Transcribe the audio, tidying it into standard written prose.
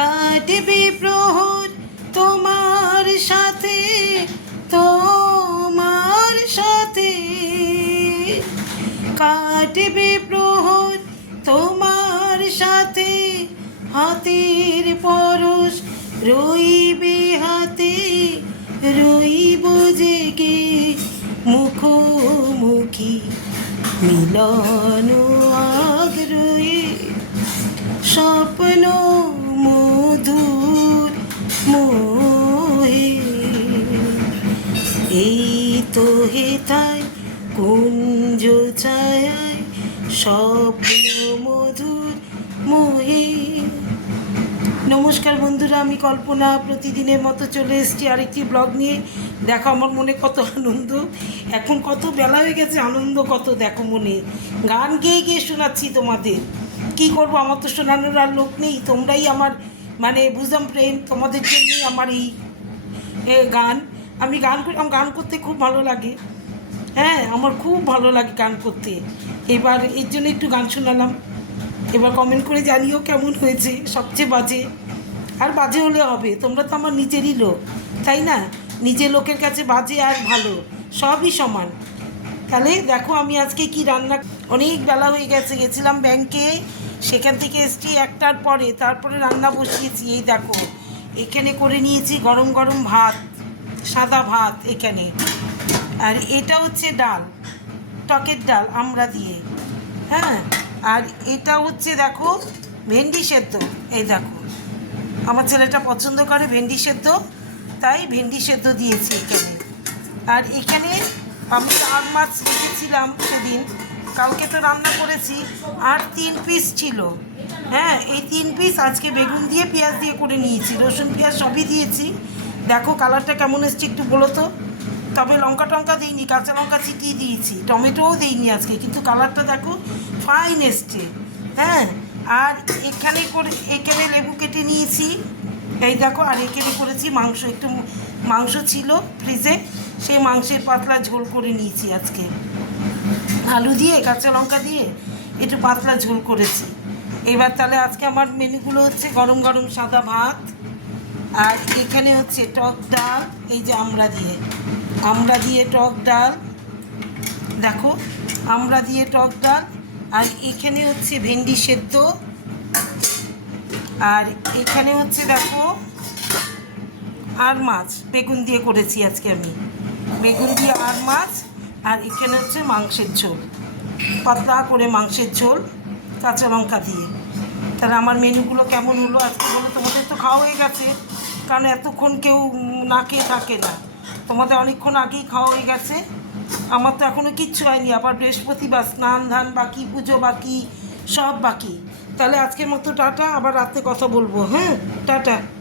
কাটবে প্রহর তোমার সাথে, তোমার সাথে কাটবে প্রহর তোমার সাথে। হাতের পরশ রইবে হাতে, রইব জেগে মুখোমুখি মিলন আগ্রহে। স্বপ্ন মধুর মোহে, এই তো হেথায় কুঞ্জ ছায়ায় স্বপ্ন মধুর মোহে। নমস্কার বন্ধুরা, আমি কল্পনা প্রতিদিনের মতো চলে এসেছি আরেকটি ব্লগ নিয়ে। দেখো আমার মনে কত আনন্দ, এখন কত বেলা হয়ে গেছে, আনন্দ কত দেখো মনে। গান গেয়ে গিয়ে শোনাচ্ছি তোমাদের, কি করব, আমার তো শোনানোর আর লোক নেই। তোমরাই আমার মানে বুঝলাম প্রেম, তোমাদের জন্যই আমার এই গান। আমি গান করি, আমার গান করতে খুব ভালো লাগে। হ্যাঁ, আমার খুব ভালো লাগে গান করতে। এবার এর জন্য একটু গান শোনালাম। এবার কমেন্ট করে জানিও কেমন হয়েছে। সবচেয়ে বাজে আর বাজে হলে হবে, তোমরা তো আমার নিজেরই লোক, তাই না? নিজের লোকের কাছে বাজে আর ভালো সবই সমান। তাহলে দেখো আমি আজকে কি রান্না, অনেক বেলা হয়ে গেছে, গেছিলাম ব্যাংকে, সেখান থেকে এসছি একটার পরে, তারপরে রান্না বসিয়েছি। এই দেখো এখানে করে নিয়েছি গরম গরম ভাত, সাদা ভাত এখানে। আর এটা হচ্ছে ডাল, টকের ডাল আমড়া দিয়ে। হ্যাঁ, আর এটা হচ্ছে দেখো ভেন্ডি সেদ্ধ। এই দেখো আমার ছেলেটা পছন্দ করে ভেন্ডি সেদ্ধ, তাই ভেন্ডি সেদ্ধ দিয়েছি এখানে। আর এখানে আমি আর মাছ রেখেছিলাম সেদিন, কালকে তো রান্না করেছি, আর 3 পিস ছিল। হ্যাঁ, এই 3 পিস আজকে বেগুন দিয়ে পেঁয়াজ দিয়ে করে নিয়েছি, রসুন পেঁয়াজ সবই দিয়েছি। দেখো কালারটা কেমন এসছে একটু বলো তো। তবে লঙ্কা টঙ্কা দিইনি, কাঁচা লঙ্কা চিটিয়ে দিয়েছি, টমেটোও দিইনি আজকে, কিন্তু কালারটা দেখো ফাইন এসছে। হ্যাঁ, আর এখানে লেবু কেটে নিয়েছি, এই দেখো। আর এখানে করেছি মাংস, একটু মাংস ছিল ফ্রিজে, সেই মাংসের পাতলা ঝোল করে নিয়েছি আজকে, আলু দিয়ে কাঁচা লঙ্কা দিয়ে একটু পাতলা ঝোল করেছি। এবার তাহলে আজকে আমার মেনুগুলো হচ্ছে গরম গরম সাদা ভাত, আর এখানে হচ্ছে টক ডাল, এই যে আমড়া দিয়ে টক ডাল, দেখো আমড়া দিয়ে টক ডাল। আর এখানে হচ্ছে ভেন্ডি সেদ্ধ, আর এখানে হচ্ছে দেখো আর মাছ বেগুন দিয়ে করেছি আজকে আমি, বেগুন দিয়ে আর মাছ। আর এখানে হচ্ছে মাংসের ঝোল, পাতলা করে মাংসের ঝোল কাঁচা লঙ্কা দিয়ে। তাহলে আমার মেনুগুলো কেমন হলো আজকে বলো? তোমাদের তো খাওয়া হয়ে গেছে, কারণ এতক্ষণ কেউ না খেয়ে থাকে না, তোমাদের অনেকক্ষণ আগেই খাওয়া হয়ে গেছে। আমার তো এখনও কিচ্ছু হয়নি, আবার বৃহস্পতিবার, স্নান ধান বাকি, পুজো বাকি, সব বাকি। তাহলে আজকের মতো টাটা, আবার রাতে কথা বলবো। হ্যাঁ, টাটা।